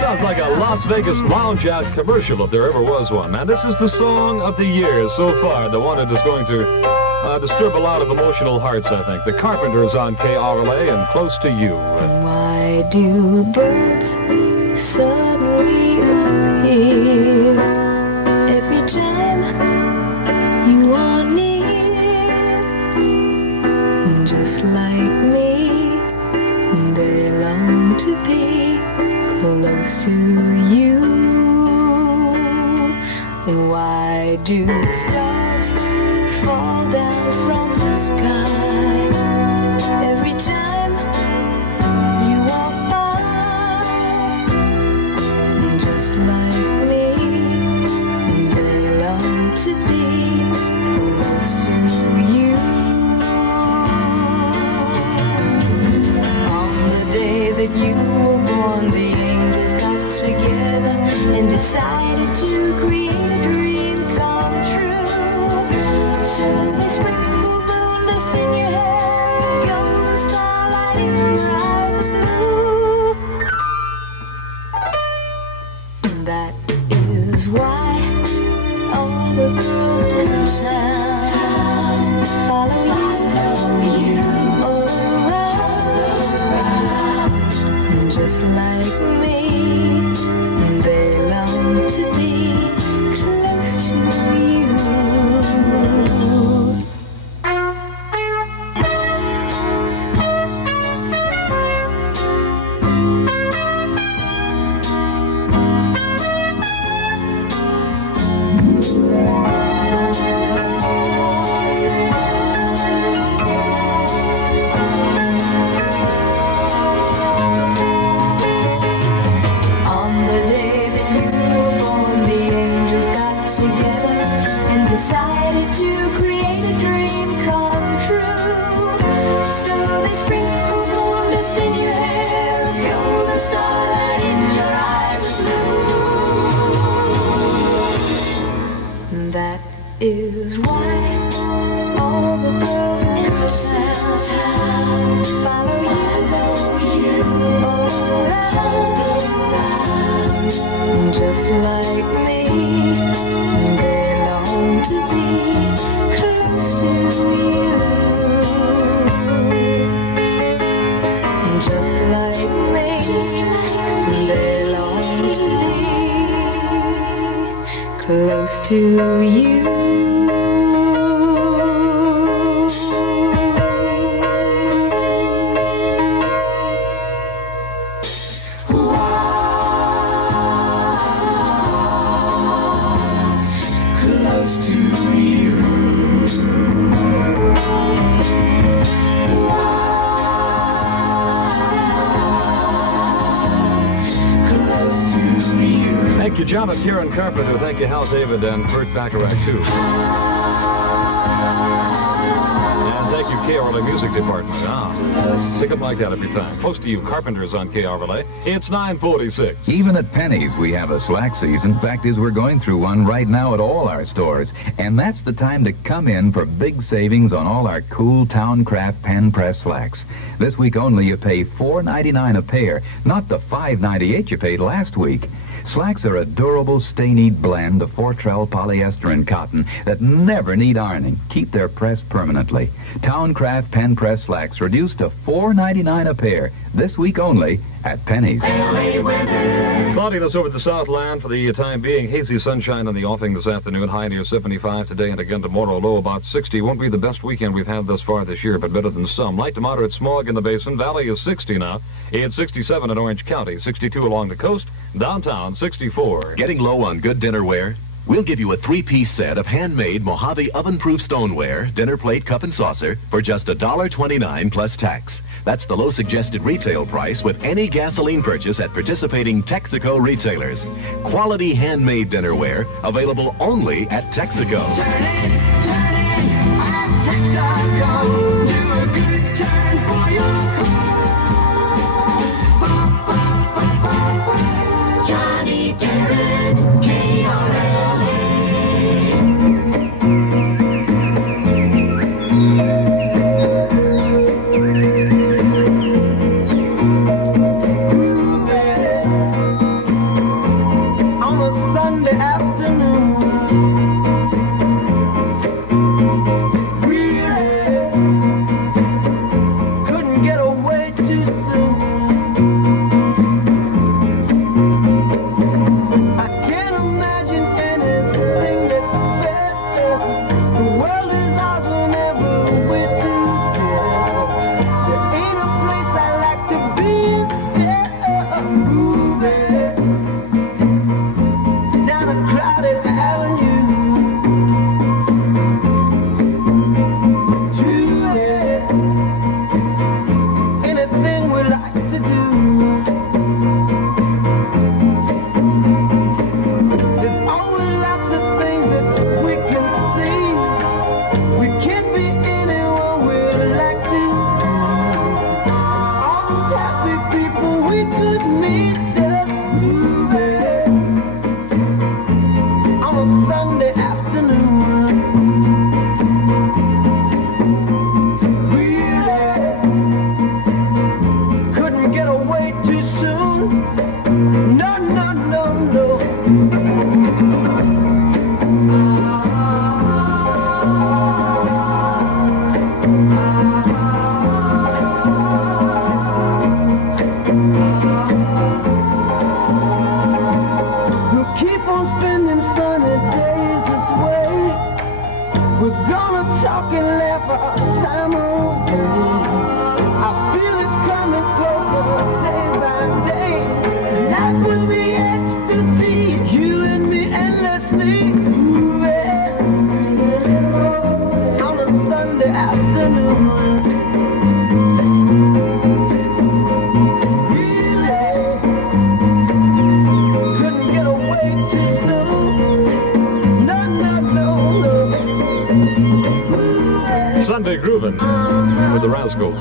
Sounds like a Las Vegas lounge out commercial if there ever was one. Now, this is the song of the year so far, the one that is going to disturb a lot of emotional hearts, I think. The Carpenters on KRLA and Close to You. Why do birds suddenly appear every time you are near? Just like me, they long to be close to you. Why do stars fall down from the sky every time you walk by? Just like me, they long to be close to you. On the day that you were born, the angels got together and decided to create a dream come true. So they sprinkled gold dust in your hair, golden starlight in your eyes blue. That is why all the girls in town follow you around. Just like me, they long to be close to you. On the day that you were born, the angels got together and decided to create a dream come true. So they sprinkled gold dust in your hair, golden starlight in your eyes blue. That is why all the girls in town follow you around. Just like me, they long to be close to you. Just like me, they long to be close to you. Close to you. Close to you. Thank you, John and Karen Carpenter. Thank you, Hal David and Burt Bacharach, too. And thank you, KRLA Music Department. Stick it like that every time. Close to You, Carpenters on KRLA. It's 9:46. Even at Penny's, we have a slack season. Fact is, we're going through one right now at all our stores. And that's the time to come in for big savings on all our cool Town Craft pen press slacks. This week only, you pay $4.99 a pair, not the $5.98 you paid last week. Slacks are a durable, stain-eat blend of Fortrel polyester and cotton that never need ironing. Keep their press permanently. Town Craft pen press slacks reduced to $4.99 a pair. This week only at Penny's. Cloudiness over the Southland for the time being. Hazy sunshine in the offing this afternoon. High near 75 today and again tomorrow. Low about 60. Won't be the best weekend we've had thus far this year, but better than some. Light to moderate smog in the basin. Valley is 60 now. It's 67 in Orange County. 62 along the coast. Downtown, 64. Getting low on good dinnerware? We'll give you a 3-piece set of handmade Mojave oven-proof stoneware, dinner plate, cup, and saucer for just $1.29 plus tax. That's the low suggested retail price with any gasoline purchase at participating Texaco retailers. Quality handmade dinnerware available only at Texaco. Turn it at Texaco. Do a good turn for your car. Johnnie Darin, KRLA. Rascals,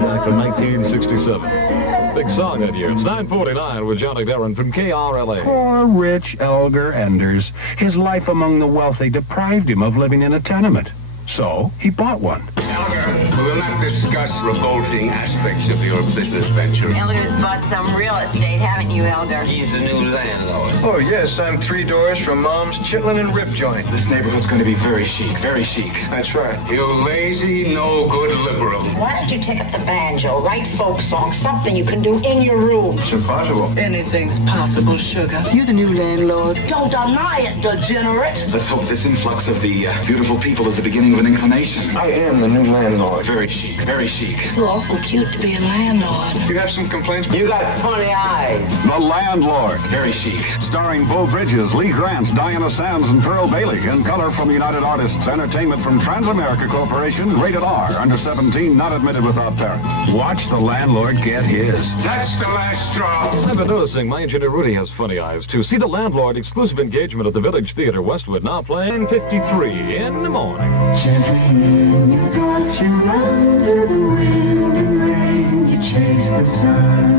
back in 1967. Big song that year. It's 9:49 with Johnnie Darin from KRLA. Poor rich Elgar Enders. His life among the wealthy deprived him of living in a tenement. So he bought one. Elgar, we will not discuss revolting aspects of your business venture. Elgar's bought some real estate, haven't you, Elgar? He's the new landlord. Oh, yes, I'm 3 doors from Mom's Chitlin and Rib Joint. This neighborhood's going to be very chic, very chic. That's right. You lazy, no-good liberal. Why don't you take up the banjo, write folk songs, something you can do in your room? It's impossible. Anything's possible, sugar. You're the new landlord. Don't deny it, degenerate. Let's hope this influx of the beautiful people is the beginning of an inclination. I am the new landlord. Very chic, very chic. You're awful cute to be a landlord. You have some complaints? You got funny eyes. The Landlord. Very chic. Starring Beau Bridges, Lee Grant, Diana Sands, and Pearl Bailey. In color from United Artists. Entertainment from Transamerica Corporation. Rated R. Under 17. Not admitted without parent. Watch the landlord get his. That's the last straw. I've been noticing my engineer Rudy has funny eyes, too. See The Landlord, exclusive engagement at the Village Theater, Westwood, now playing 53 in the morning. You got you under the wind and rain, you chase the sun.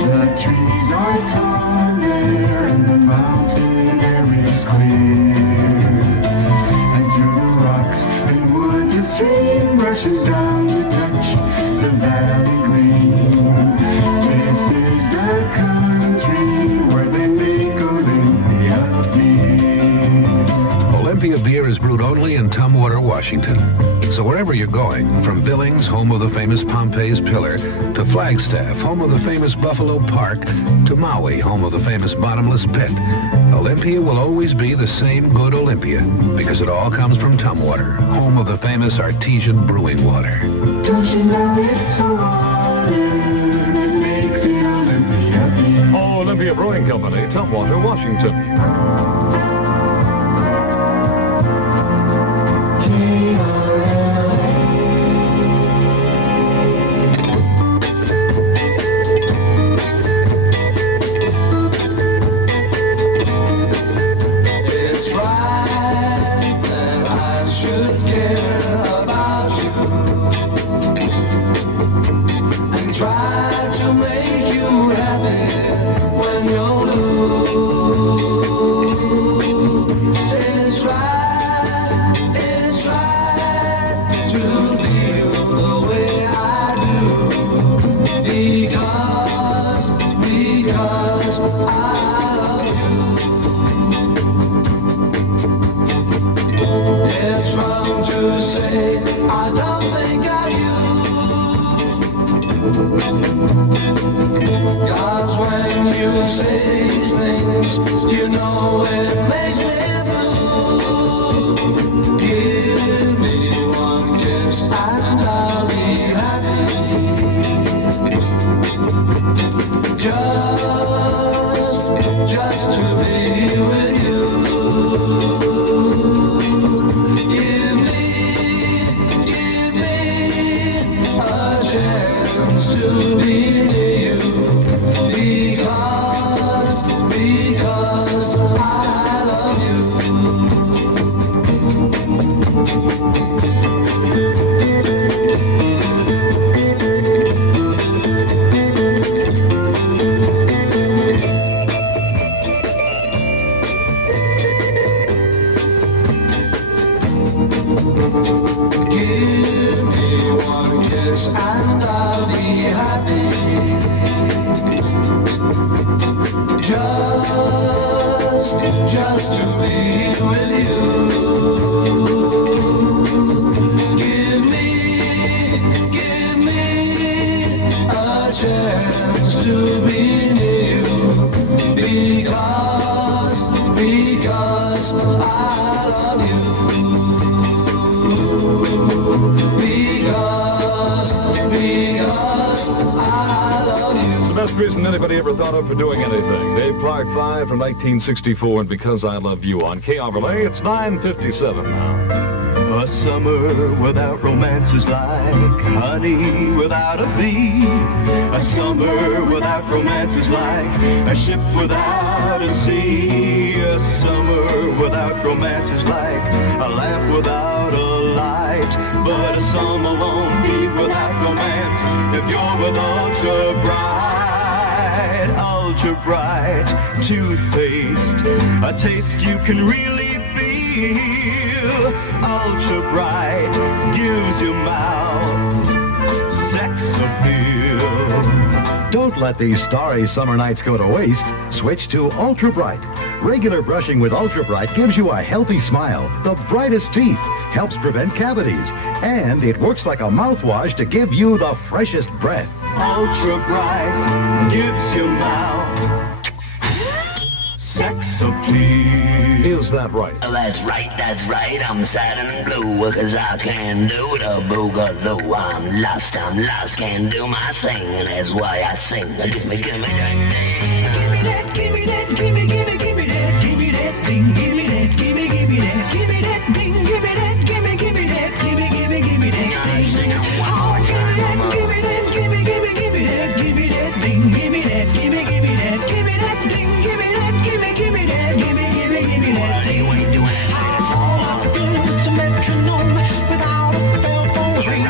The trees are torn there and the mountain air is clear. And through the rocks and woods a stream rushes down to touch the valley green. This is the country where they make Olympia beer. Olympia beer is brewed only in Tumwater, Washington. So wherever you're going, from Billings, home of the famous Pompey's Pillar, to Flagstaff, home of the famous Buffalo Park, to Maui, home of the famous Bottomless Pit, Olympia will always be the same good Olympia, because it all comes from Tumwater, home of the famous artesian brewing water. Don't you know it's the water that makes it Olympia beer? Oh, Olympia Brewing Company, Tumwater, Washington. Reason anybody ever thought of for doing anything. Dave Clark 5 from 1964 and Because I Love You on KRLA. It's 9:57 now. A summer without romance is like honey without a bee. A summer without romance is like a ship without a sea. A summer without romance is like a lamp without a light. But a summer won't be without romance if you're with Ultra Bright. Ultra Bright toothpaste, a taste you can really feel. Ultra Bright gives your mouth sex appeal. Don't let these starry summer nights go to waste. Switch to Ultra Bright. Regular brushing with Ultra Bright gives you a healthy smile, the brightest teeth, helps prevent cavities, and it works like a mouthwash to give you the freshest breath. Ultra Bright gives your mouth sex appeal. Is that right? Oh, that's right, I'm sad and blue, 'cause I can't do the boogaloo. I'm lost, can't do my thing, and that's why I sing. Give me that thing. Give me that, give me that, give me that, give me that thing. Give me that, give me that, give me that thing. Give me that, give me that, give me that thing. Give me that, give me that, give me that thing. Give me that, give me that, give me that thing. Give me that, give me that, give me that thing. All I do is a metronome without a bell for ring.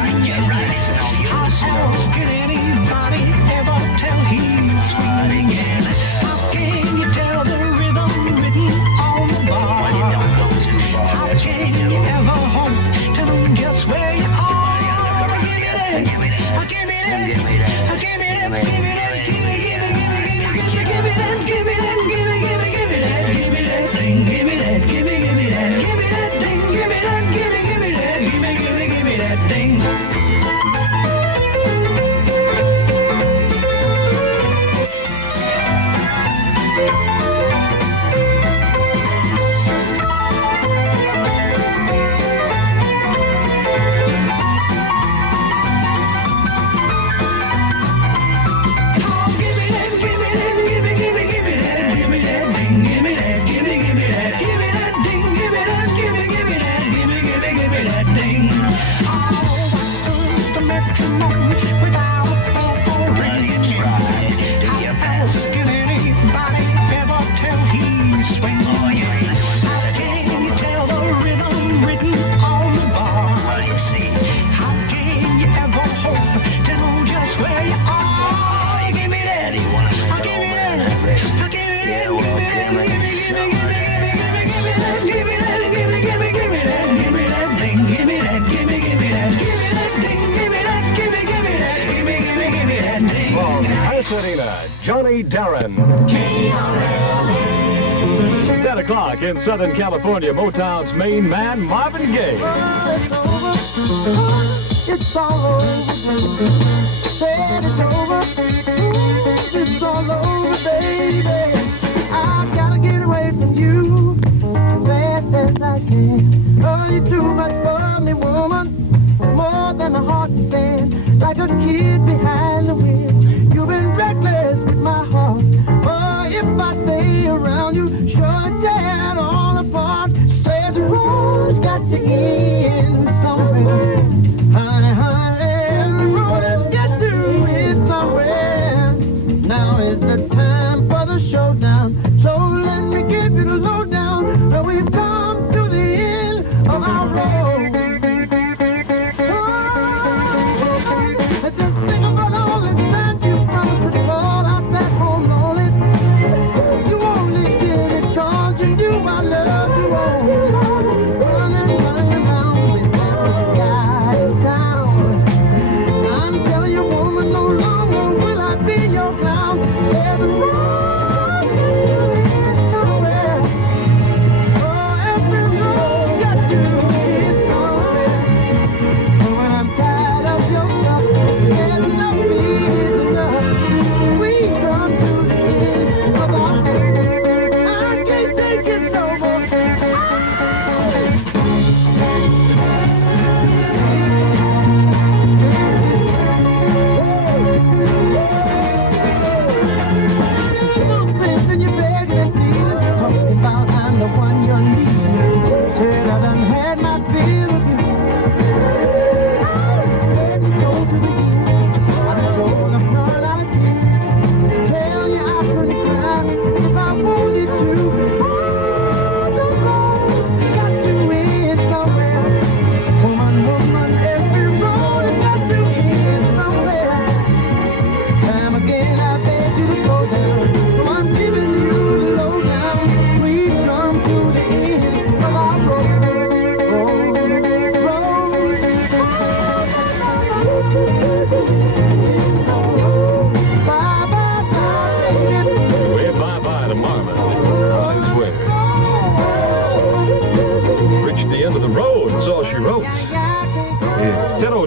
How else can anybody ever tell he's swinging? How can you tell the rhythm written on the bar? How can you ever hope to know just where you are? Give me that, give me that, give me that, give me that, give me that, give me that, give me that, give me that, give me that thing, give me that, give me that, give me that thing, give me that, give me that, give me that thing. Pasadena, Johnnie Darin. KRLA. 10 o'clock in Southern California, Motown's main man, Marvin Gaye. It's all over. Said it's over. It's all over, baby. I've got to get away from you as fast as I can. Oh, you're too much for me, woman. More than a heart can stand. Like a kid behind the wheel. You've been reckless with my heart. Oh, if I stay around you, sure tear it all apart. Says the road's got to end somewhere. Honey, honey, the road has got to end somewhere. Now is the time for the showdown. So let me give you the lowdown. We've come to the end of our road. Just think about all the time you promised to call out that home lonely. You only did it 'cause you knew I loved you all. Running around with that guy in town. I'm telling you, woman, no longer will I be your clown. Every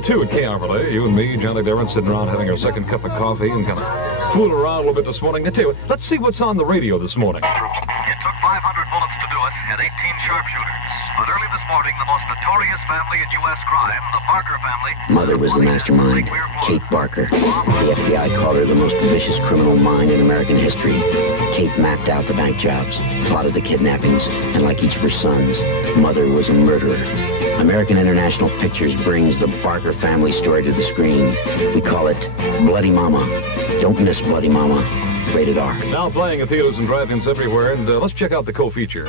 2 at KRLA. You and me, Johnnie Darin, sitting around having our second cup of coffee and kind of fooling around a little bit this morning. I tell you, let's see what's on the radio this morning. It took 500 bullets to do it and 18 sharpshooters. But early this morning, the most notorious family in U.S. crime, the Barker family... Mother was the mastermind, Kate Barker. The FBI called her the most vicious criminal mind in American history. Kate mapped out the bank jobs, plotted the kidnappings, and like each of her sons, Mother was a murderer. American International Pictures brings the Barker family story to the screen. We call it Bloody Mama. Don't miss Bloody Mama. Rated R. Now playing at theaters and drive-ins everywhere, and let's check out the co-feature.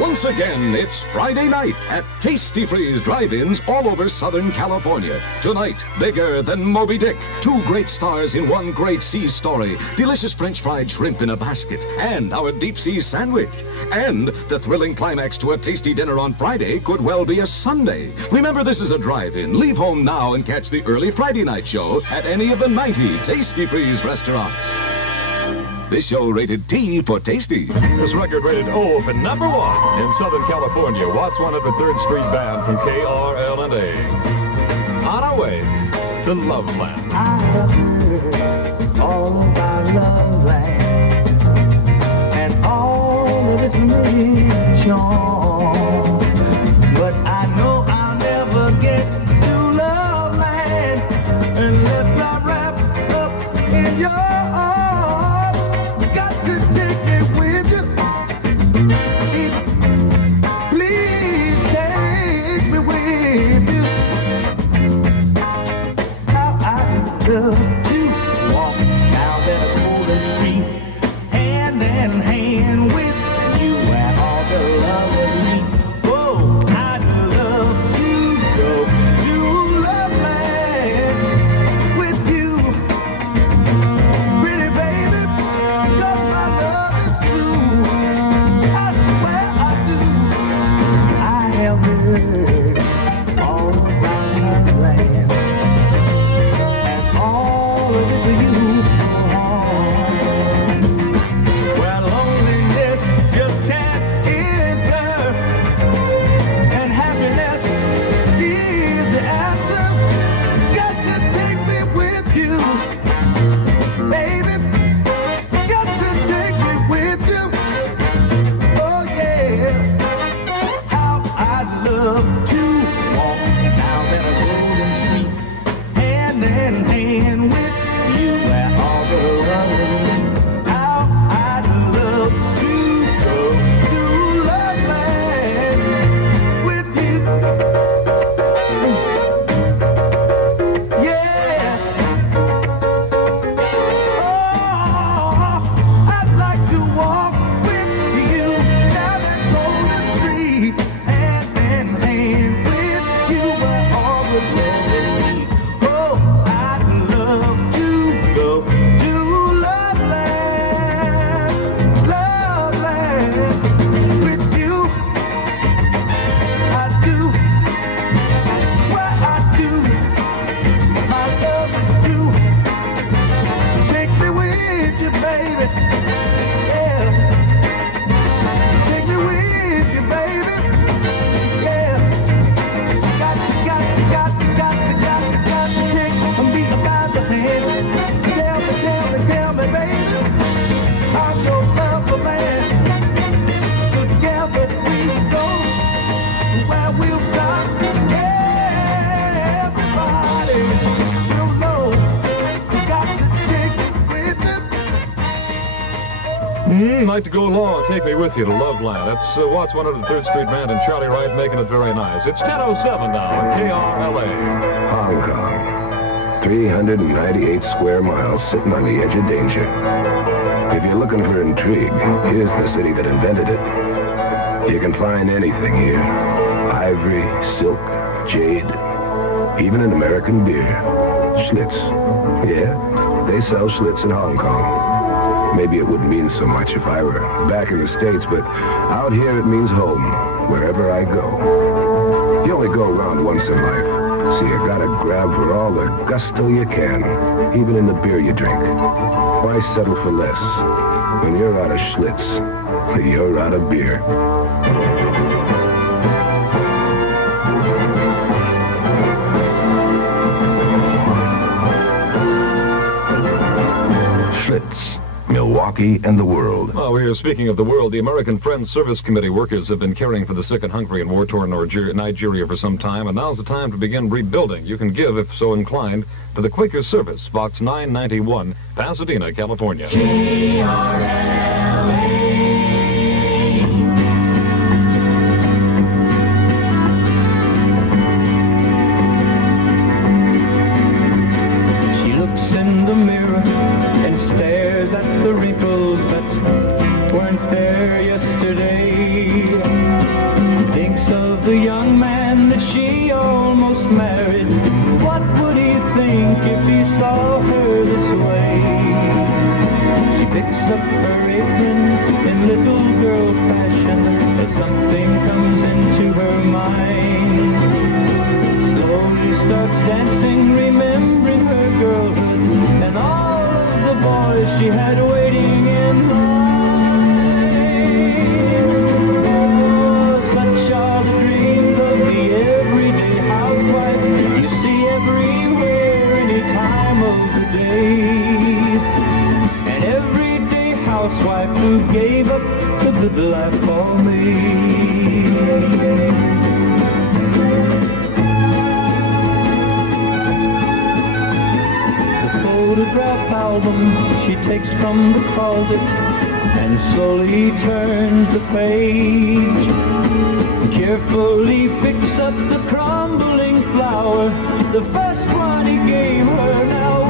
Once again, it's Friday night at Tasty Freeze drive-ins all over Southern California. Tonight, bigger than Moby Dick. 2 great stars in one great sea story. Delicious French fried shrimp in a basket. And our deep sea sandwich. And the thrilling climax to a tasty dinner on Friday could well be a Sunday. Remember, this is a drive-in. Leave home now and catch the early Friday night show at any of the 90 Tasty Freeze restaurants. This show rated T for tasty. This record rated O for #1 in Southern California. Watts 103rd Street Band from KRLA. On our way to Loveland. I heard all about Loveland and all of its rich charm. But I know I'll never get to Loveland unless I wrap up in your arms. Like to go along, take me with you to Loveland. That's Watts 103rd Street Band and Charlie Wright making it very nice. It's 10:07 now on KRLA. Hong Kong. 398 square miles sitting on the edge of danger. If you're looking for intrigue, here's the city that invented it. You can find anything here. Ivory, silk, jade, even an American beer. Schlitz. Yeah, they sell Schlitz in Hong Kong. Maybe it wouldn't mean so much if I were back in the States, but out here it means home, wherever I go. You only go around once in life, so you gotta grab for all the gusto you can, even in the beer you drink. Why settle for less? When you're out of Schlitz, you're out of beer. hits. Milwaukee and the world. Well, we're speaking of the world. The American Friends Service Committee workers have been caring for the sick and hungry in war-torn Nigeria for some time, and now's the time to begin rebuilding. You can give, if so inclined, to the Quaker Service, Box 991, Pasadena, California. She looks in the mirror and stares at the wrinkles that weren't there yesterday. Thinks of the young man that she almost married. What would he think if he saw her this way? She picks up her apron in little girl fashion as something comes into her mind. Slowly starts dancing, remembering her girlhood and all of the boys she had waiting in line. Oh, such are the dreams of the everyday housewife you see everywhere, any time of the day. An everyday housewife who gave up the good life for me. Photograph album she takes from the closet and slowly turns the page. Carefully picks up the crumbling flower, the first one he gave her. Now